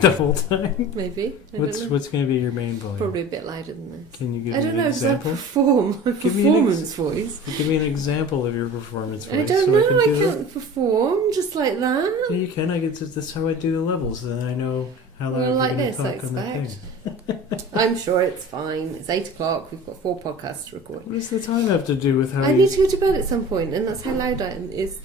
the whole time? Maybe. What's going to be your main volume? Probably a bit louder than this. Can you give I me don't an know, example? because I perform a performance voice. Give me an example of your performance voice. I don't know, I can't perform just like that. Yeah, you can. That's how I do the levels. Then I know how loud Well, like you're going this, to I talk on the thing. expect. I'm sure it's fine. It's 8 o'clock. We've got 4 podcasts to record. What does the time have to do with how I need to go to bed at some point, and that's how loud I am. Is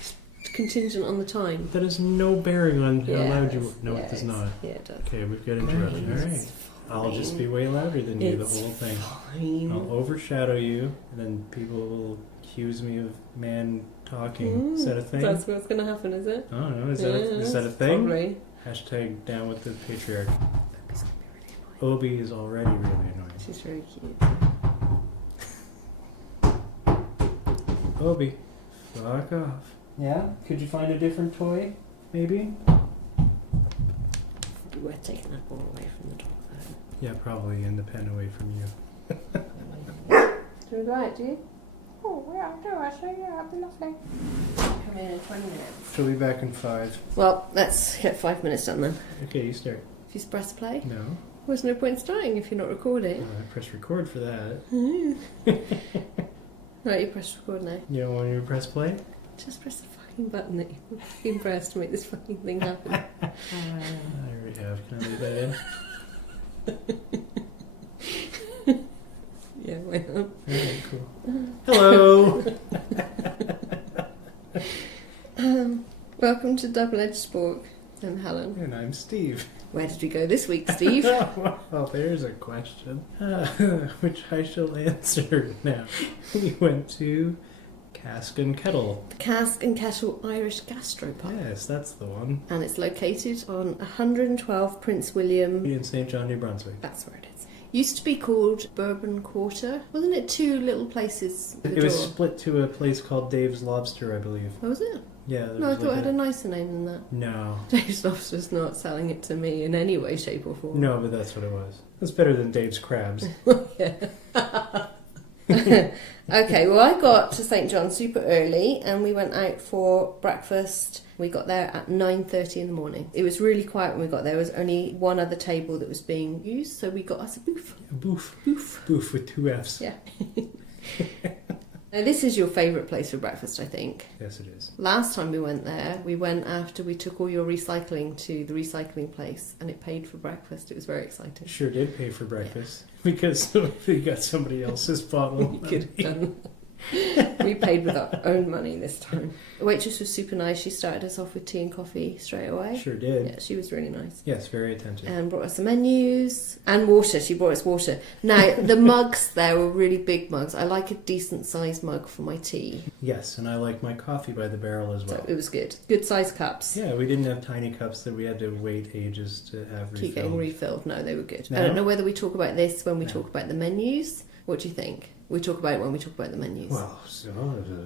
contingent on the time. That has no bearing on how loud you... No, yeah, it does not. Yeah, it does. Okay, we've got interruption. All right. I'll just be way louder than you the whole thing. Fine. I'll overshadow you, and then people will accuse me of man talking. Is that a thing? That's what's going to happen, is it? I don't know. Is that a thing? Probably. Hashtag down with the patriarchy. Obi is already really annoying. She's very cute. Obi, fuck off. Yeah? Could you find a different toy, maybe? It'd be worth taking that ball away from the dog, though. Yeah, probably, and the pen away from you. Do we go out, do you? Oh, yeah, I'll do actually. Yeah, that'd be lovely. Come in 20 minutes. She'll be back in 5. Well, let's get 5 minutes done then. Okay, you start. If you press play? No. Well, there's no point in starting if you're not recording. I press record for that. Right, you press record now. You don't want me to press play? Just press the fucking button that you fucking press to make this fucking thing happen. I already have. Can I leave that in? Yeah, why not? Alright, cool. Hello! Welcome to Double Edged Spork. I'm Helen. And I'm Steve. Where did we go this week, Steve? Well, there's a question, which I shall answer now. We went to Cask and Kettle. The Cask and Kettle Irish Gastropub. Yes, that's the one. And it's located on 112 Prince William. In St. John, New Brunswick. That's where it is. Used to be called Bourbon Quarter. Wasn't it 2 little places? It was split to a place called Dave's Lobster, I believe. Oh, was it? Yeah. No, I thought it had a nicer name than that. No. Dave's Lobster's not selling it to me in any way, shape or form. No, but that's what it was. That's better than Dave's Crabs. Okay, well, I got to St. John super early and we went out for breakfast. We got there at 9:30 in the morning. It was really quiet when we got there. There was only one other table that was being used, so we got us a booth. A booth. Booth. Booth with 2 Fs. Yeah. Now, this is your favourite place for breakfast, I think. Yes, it is. Last time we went there, we went after we took all your recycling to the recycling place and it paid for breakfast. It was very exciting. Sure did pay for breakfast. Yeah. Because we got somebody else's bottle. We could have done. We paid with our own money this time. The waitress was super nice. She started us off with tea and coffee straight away. Sure did. Yeah, she was really nice. Yes, very attentive. And brought us the menus and water. She brought us water. Now, the mugs there were really big mugs. I like a decent sized mug for my tea. Yes, and I like my coffee by the barrel as well. So it was good. Good sized cups. Yeah, we didn't have tiny cups that we had to wait ages to have refilled. Keep getting refilled. No, they were good. No? I don't know whether we talk about this when we talk about the menus. What do you think? We talk about it when we talk about the menus. Well, so...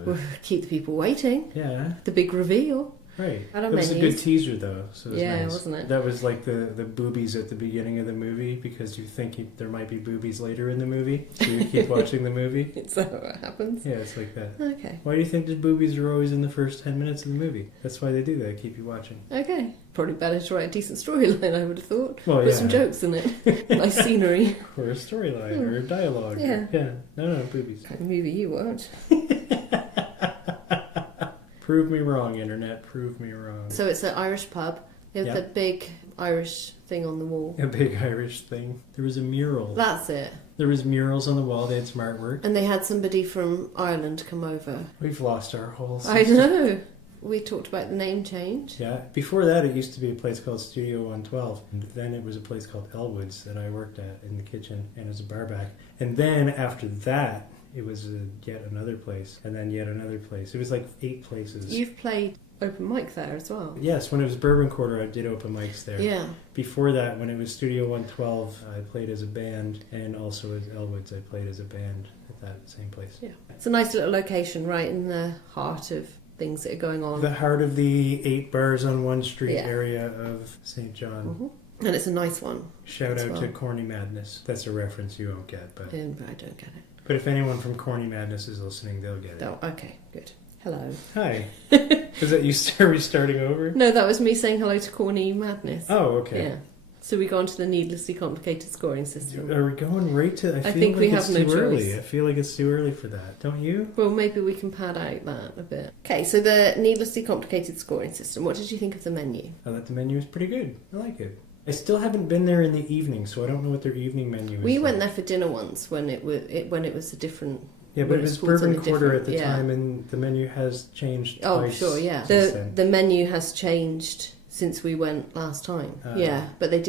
We'll keep the people waiting. Yeah. The big reveal. Right. It was a good teaser, though. So it was nice. Wasn't it? That was like the boobies at the beginning of the movie, because you think there might be boobies later in the movie, so you keep watching the movie. Is that what happens? Yeah, it's like that. Okay. Why do you think the boobies are always in the first 10 minutes of the movie? That's why they do that, keep you watching. Okay. Probably better to write a decent storyline, I would have thought. Well, Put some jokes in it. Nice scenery. Or a storyline, or dialogue. Yeah. Yeah. No, boobies. What kind of movie you watch? Prove me wrong, Internet. Prove me wrong. So it's an Irish pub. They have the big Irish thing on the wall. A big Irish thing. There was a mural. That's it. There was murals on the wall. They had some artwork. And they had somebody from Ireland come over. We've lost our whole system. I know. We talked about the name change. Yeah. Before that, it used to be a place called Studio 112. And then it was a place called Elwood's that I worked at in the kitchen and as a barback. And then after that, it was yet another place. And then yet another place. It was like 8 places. You've played open mic there as well. Yes, when it was Bourbon Quarter, I did open mics there. Yeah. Before that, when it was Studio 112, I played as a band. And also at Elwood's, I played as a band at that same place. Yeah. It's a nice little location right in the heart of things that are going on. The heart of the 8 bars on one street area of St. John. Mm-hmm. And it's a nice one. Shout out to Corny Madness. That's a reference you won't get, but I don't get it. But if anyone from Corny Madness is listening, they'll get it. Oh, okay, good. Hello. Hi. Is that you restarting over? No, that was me saying hello to Corny Madness. Oh, okay. Yeah. So we go on to the needlessly complicated scoring system. Are we going right to... I think feel we like have it's no too early. choice. I feel like it's too early for that. Don't you? Well, maybe we can pad out that a bit. Okay, so the needlessly complicated scoring system. What did you think of the menu? I thought the menu was pretty good. I like it. I still haven't been there in the evening, so I don't know what their evening menu is. We went like. there for dinner once when it was a different... Yeah, but it was called Bourbon something Quarter at the different, time, and the menu has changed Oh, twice sure, yeah. since then. The menu has changed since we went last time. Yeah, but they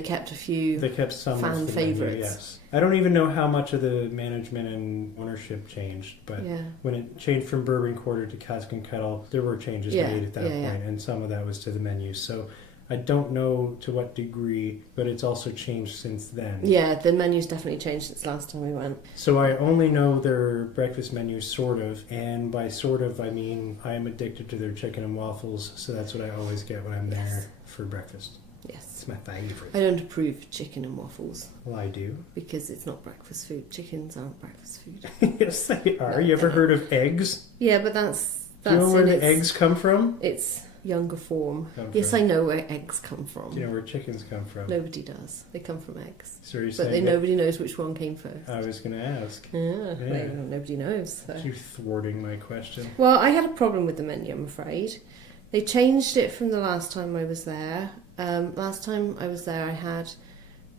kept a few They kept some fan of the menu, favourites. yes. I don't even know how much of the management and ownership changed, but Yeah. when it changed from Bourbon Quarter to Cask and Kettle, there were changes made at that point, and some of that was to the menu. So I don't know to what degree, but it's also changed since then. Yeah, the menu's definitely changed since last time we went. So I only know their breakfast menu, sort of, and by sort of I mean I am addicted to their chicken and waffles, so that's what I always get when I'm there for breakfast. Yes. It's my favorite. I don't approve of chicken and waffles Well, I do. because it's not breakfast food. Chickens aren't breakfast food. Yes, they are. No, You ever they're heard of eggs? Yeah, but that's Do you know where in the its- eggs come from? It's younger form. Come Yes, from? I know where eggs come from. Do you know where chickens come from? Nobody does. They come from eggs. So you're But saying that nobody knows which one came first. I was going to ask. Yeah, Yeah. well, nobody knows. So. You're thwarting my question. Well, I had a problem with the menu, I'm afraid. They changed it from the last time I was there. Last time I was there, I had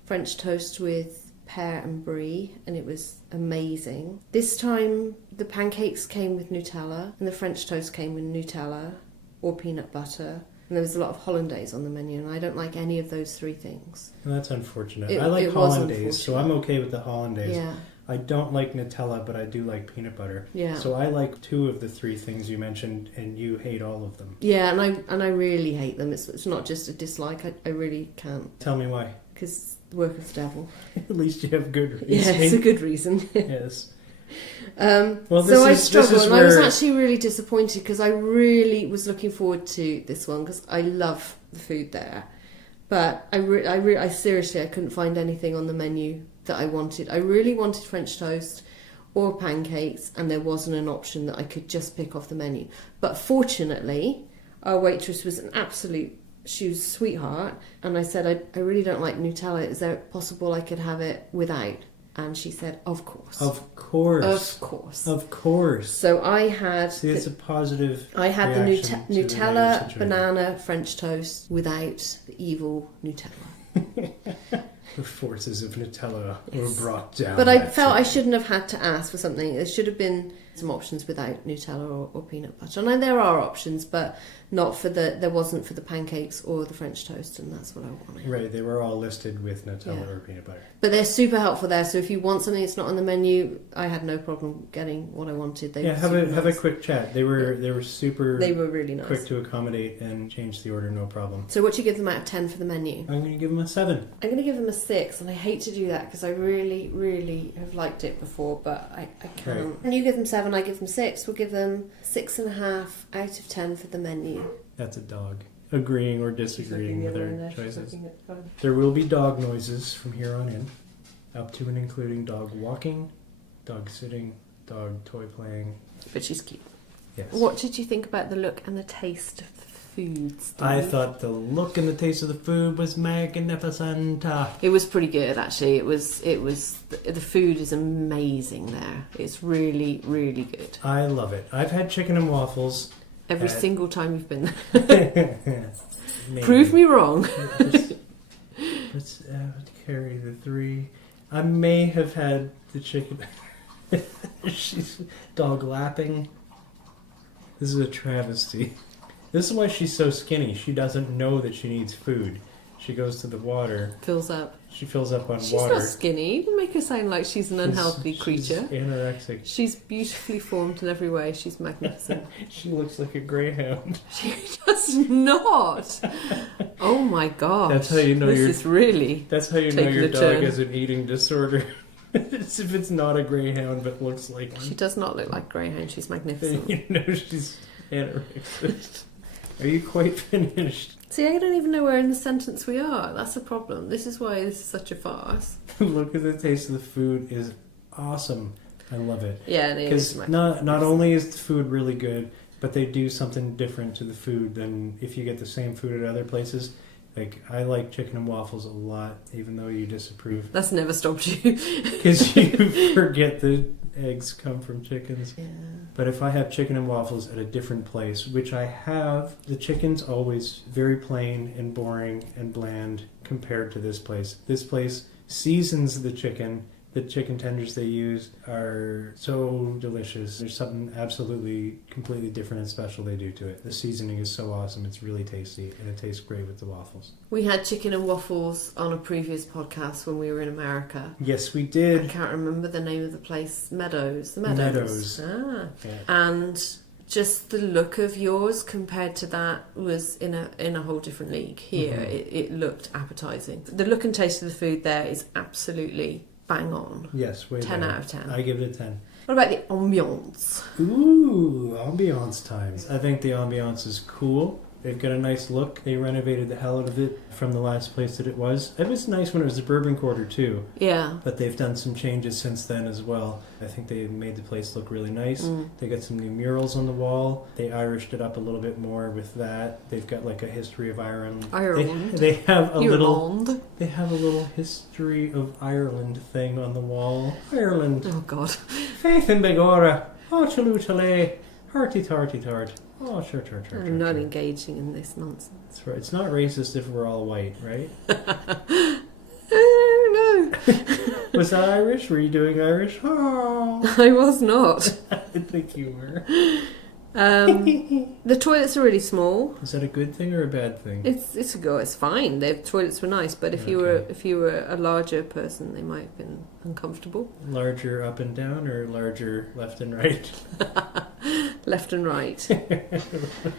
French toast with pear and brie, and it was amazing. This time, the pancakes came with Nutella, and the French toast came with Nutella or peanut butter. And there was a lot of hollandaise on the menu, and I don't like any of those three things. Well, that's unfortunate. It- I like it was hollandaise, so I'm unfortunate. okay with the hollandaise. Yeah, I don't like Nutella, but I do like peanut butter. yeah. So I like two of the three things you mentioned, and you hate all of them. Yeah, and I really hate them. It's not just a dislike. I really can't, Tell me why. because the work of the devil. At least you have good Yeah, reasoning. it's a good reason. Yes. Well, this so I is- this struggled, is and I was where- actually really disappointed because I really was looking forward to this one because I love the food there. But I seriously, I couldn't find anything on the menu that I wanted. I really wanted French toast or pancakes, and there wasn't an option that I could just pick off the menu. But fortunately, our waitress was she was a sweetheart, and I said, I really don't like Nutella. Is there possible I could have it without? And she said, of course. Of course. Of course. Of course. So I had See, it's a positive I had the reaction to the Nutella menu situation. banana French toast without the evil Nutella. The forces of Nutella Yes. were brought down. But I that felt I chicken. shouldn't have had to ask for something. There should have been some options without Nutella or peanut butter. And there are options, but there wasn't for the pancakes or the French toast, and that's what I wanted. Right, they were all listed with Nutella Yeah. or peanut butter. But they're super helpful there, so if you want something that's not on the menu, I had no problem getting what I wanted. They were Have super a nice. quick chat. They were super They were really nice. quick to accommodate and change the order, no problem. So what do you give them out of 10 for the menu? I'm going to give them a 7. I'm going to give them a 6, and I hate to do that because I really, really have liked it before, but I can't. Right. And you give them 7, I give them 6. We'll give them 6.5 out of 10 for the menu. That's a dog. Agreeing or disagreeing with She's our looking choices. at the phone. There will be dog noises from here on in, up to and including dog walking, dog sitting, dog toy playing. But she's cute. Yes. What did you think about the look and the taste of the food, Steve? I thought the look and the taste of the food was magnificent. It was pretty good, actually. It was. The food is amazing there. It's really, really good. I love it. I've had chicken and waffles. Every single time you've been there. Maybe. Prove me wrong. Let's carry the 3. I may have had the chicken. She's dog lapping. This is a travesty. This is why she's so skinny. She doesn't know that she needs food. She goes to the water. Fills up. She fills up on She's water. not skinny. You make her sound like she's an unhealthy creature. She's anorexic. She's beautifully formed in every way. She's magnificent. She looks like a greyhound. She does not. Oh my god. That's how you know this you're- is really. That's how you know Taking your a dog turn. has an eating disorder. It's if it's not a greyhound but looks like one. She does not look like greyhound. She's magnificent. You know she's anorexic. Are you quite finished? See, I don't even know where in the sentence we are. That's the problem. This is why this is such a farce. Look at the taste of the food is awesome. I love it. Yeah, it is. Because not only is the food really good, but they do something different to the food than if you get the same food at other places. Like, I like chicken and waffles a lot, even though you disapprove. That's never stopped you. Because you forget the eggs come from chickens. Yeah. But if I have chicken and waffles at a different place, which I have, the chicken's always very plain and boring and bland compared to this place. This place seasons the chicken. The chicken tenders they use are so delicious. There's something absolutely, completely different and special they do to it. The seasoning is so awesome. It's really tasty, and it tastes great with the waffles. We had chicken and waffles on a previous podcast when we were in America. Yes, we I did. can't remember the name of the place. Meadows. The Meadows. Ah. Yeah. And just the look of yours compared to that was in a whole different league. Here, it looked appetising. The look and taste of the food there is absolutely bang on. Yes, way 10 better. out of 10. I give it a 10. What about the ambiance? Ooh, ambiance times. I think the ambiance is cool. They've got a nice look. They renovated the hell out of it from the last place that it was. It was nice when it was the Bourbon Quarter too. Yeah. But they've done some changes since then as well. I think they made the place look really nice. They got some new murals on the wall. They Irished it up a little bit more with that. They've got like a history of Ireland. They have a little. They have a little history of Ireland thing on the wall. Ireland. Oh God. Faith in Begora. Oh, chalu. Hearty tarty tart. Oh, sure. I'm not engaging in this nonsense. That's right. It's not racist if we're all white, right? No. Was that Irish? Were you doing Irish? Oh. I was not. I think you were. The toilets are really small. Is that a good thing or a bad thing? It's a go. It's fine. The toilets were nice, but if you were a larger person, they might have been uncomfortable. Larger up and down or larger left and right? Left and right.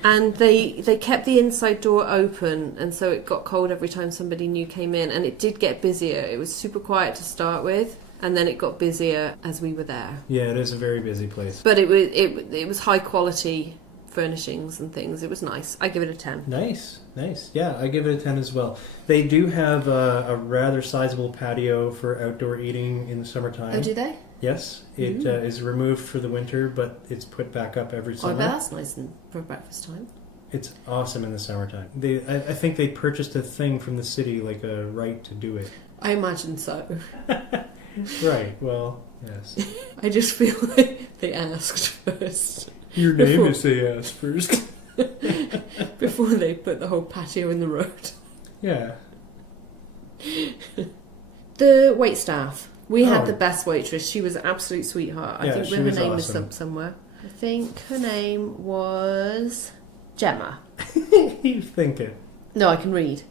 And they kept the inside door open, and so it got cold every time somebody new came in, and it did get busier. It was super quiet to start with, and then it got busier as we were there. Yeah, it is a very busy place. But it was high quality furnishings and things. It was nice. I give it a 10. Nice. Yeah, I give it a 10 as well. They do have a rather sizable patio for outdoor eating in the summertime. Oh, do they? Yes, it is removed for the winter, but it's put back up every summer. Oh, I bet that's nice for breakfast time. It's awesome in the summertime. I think they purchased a thing from the city, like a right to do it. I imagine so. Right, well, yes. I just feel like they asked first. Your name is they asked first. Before they put the whole patio in the road. Yeah. The waitstaff. We had the best waitress. She was an absolute sweetheart. I think her name is somewhere. I think her name was Gemma. You think it. No, I can read.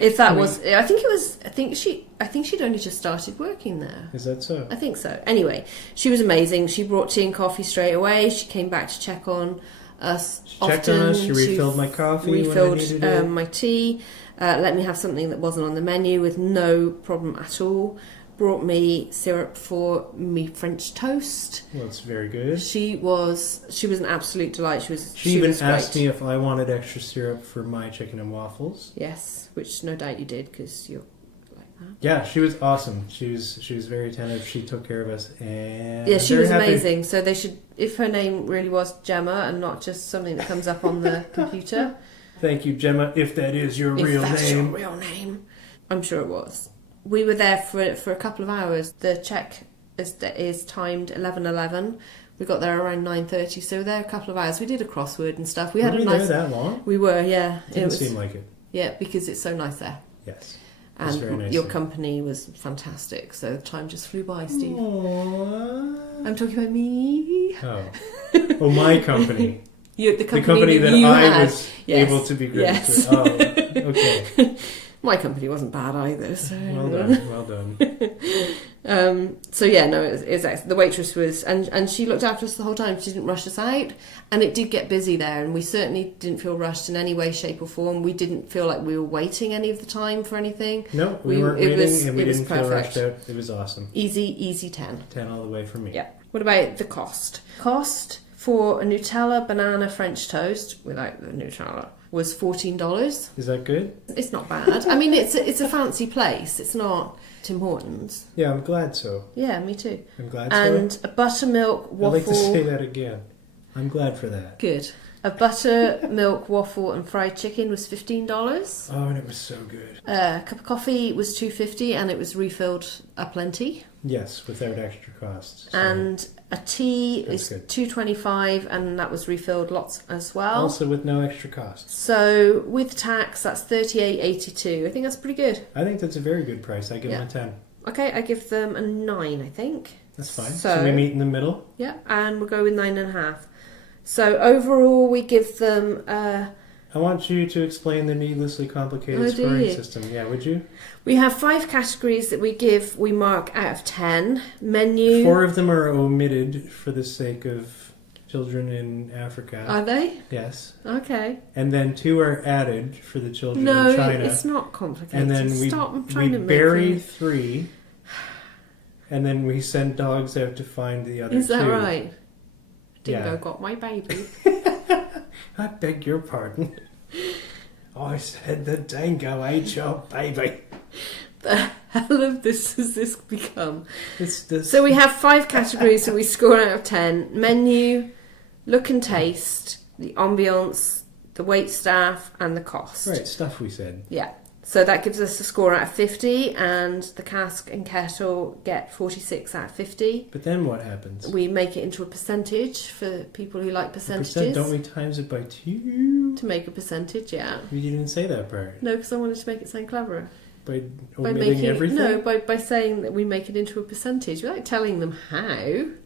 If that was, I think she'd only just started working there. Is that so? I think so. Anyway, she was amazing. She brought tea and coffee straight away. She came back to check on us. She checked on us. She refilled my coffee. Refilled when I needed it. my tea. Let me have something that wasn't on the menu with no problem at all. Brought me syrup for me French toast. Well, it's very good. She was an absolute delight. She even was asked great. me if I wanted extra syrup for my chicken and waffles. Yes, which no doubt you did because you're like that. Yeah, she was awesome. She was very attentive. She took care of us, and yeah, she was happy. amazing. So they should, if her name really was Gemma and not just something that comes up on the computer. Thank you, Gemma. If that is your real name. Your real name, I'm sure it was. We were there for a couple of hours. The check is timed 11:11. We got there around 9:30, so we were there a couple of hours. We did a crossword and stuff. We had a nice. There that long? We were, yeah. Didn't seem like it. Yeah, because it's so nice there. Yes. And very nice your there. company was fantastic, so the time just flew by, Steve. Aww. I'm talking about me. Oh, my company. The company that you I had. was able to be great Yes. to. Oh, okay. My company wasn't bad either. So. Well done. So yeah, no, it was excellent. The waitress was, and she looked after us the whole time. She didn't rush us out, and it did get busy there, and we certainly didn't feel rushed in any way, shape, or form. We didn't feel like we were waiting any of the time for anything. No, we weren't waiting, and we didn't feel rushed out. It was awesome. Easy 10. 10 all the way for me. Yeah. What about the cost? Cost for a Nutella banana French toast without the Nutella was $14. Is that good? It's not bad. I mean, it's a fancy place. It's not Tim Hortons. Yeah, I'm glad so. Yeah, me too. I'm glad and so. a buttermilk waffle. I'd like to say that again. I'm glad for that. Good. A buttermilk waffle and fried chicken was $15. Oh, and it was so good. A cup of coffee was $2.50, and it was refilled aplenty. Yes, without extra costs. So And a tea That's is good. $2.25, and that was refilled lots as well. also with no extra costs. So with tax, that's $38.82. I think that's pretty good. I think that's a very good price. I give them a 10. Okay, I give them a 9, I think. That's fine. So, So we meet in the middle. Yeah, and we'll go with 9.5. So overall, we give them. I want you to explain the needlessly complicated Oh, do scoring you? system. Yeah, would you? We have 5 categories that we mark out of 10. Menu. 4 of them are omitted for the sake of children in Africa. Are they? Yes. Okay. And then 2 are added for the children No, in China. it's not complicated. And then Stop! I'm trying to make bury it. 3. And then we send dogs out to find the other 2. Is that right? Dingo Yeah. got my baby. I beg your pardon. I said the dingo ate your baby. The hell of this has this become? It's this. So we have 5 categories that we score out of 10. Menu, look and taste, the ambience, the wait staff, and the cost. Right, stuff we said. Yeah. So that gives us a score out of 50, and the Cask and Kettle get 46 out of 50. But then what happens? We make it into a percentage for people who like percentages. Don't we times it by 2? To make a percentage, yeah. You didn't say that part. No, because I wanted to make it sound cleverer. By By omitting making everything? no, by saying that we make it into a percentage without telling them how.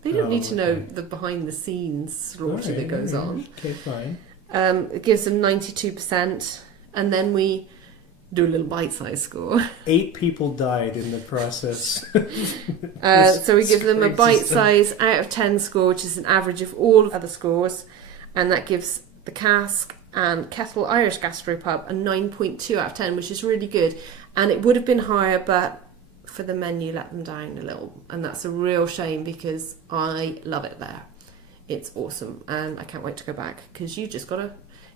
They don't Oh, need to know okay. the behind the scenes slaughter Alright, that goes alright. on. Okay, fine. It gives them 92%, and then we do a little bite-sized score. 8 people died in the process. So we give them a scoring bite-size out of 10 score, which is an average of all other scores, and that gives the Cask and Kettle Irish Gastropub a 9.2 out of 10, which is really good. And it would have been higher, but for the menu, let them down a little, and that's a real shame because I love it there. It's awesome, and I can't wait to go back because you just got a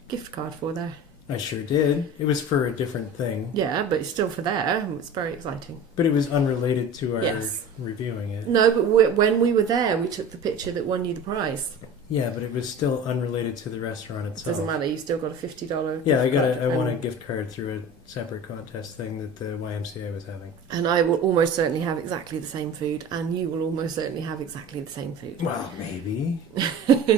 gift card for there. I sure did. It was for a different thing. Yeah, but it's still for there, and it's very exciting. But it was unrelated to our Yes. reviewing it. No, but when we were there, we took the picture that won you the prize. Yeah, but it was still unrelated to the restaurant itself. Doesn't matter, you still got a $50 Yeah, I gift card, I won a and- gift card through a separate contest thing that the YMCA was having. And I will almost certainly have exactly the same food, and you will almost certainly have exactly the same food. Well, maybe.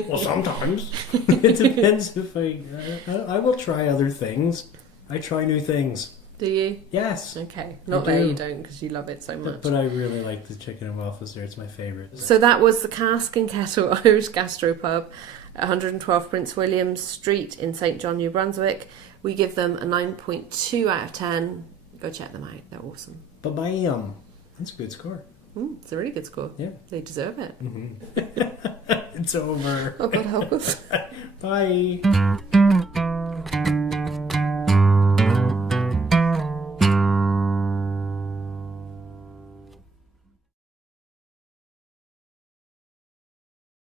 Well, sometimes. It depends if I will try other things. I try new things. Do you? Yes. Okay. Not I there do. you don't, because you love it so much. But I really like the chicken and waffles there. It's my favourite. So that was the Cask and Kettle Irish Gastropub at 112 Prince William Street in St John, New Brunswick. We give them a 9.2 out of 10. Go check them out. They're awesome. Ba-bam. That's a good score. It's a really good score. Yeah. They deserve it. It's over. Oh, God help us. Bye.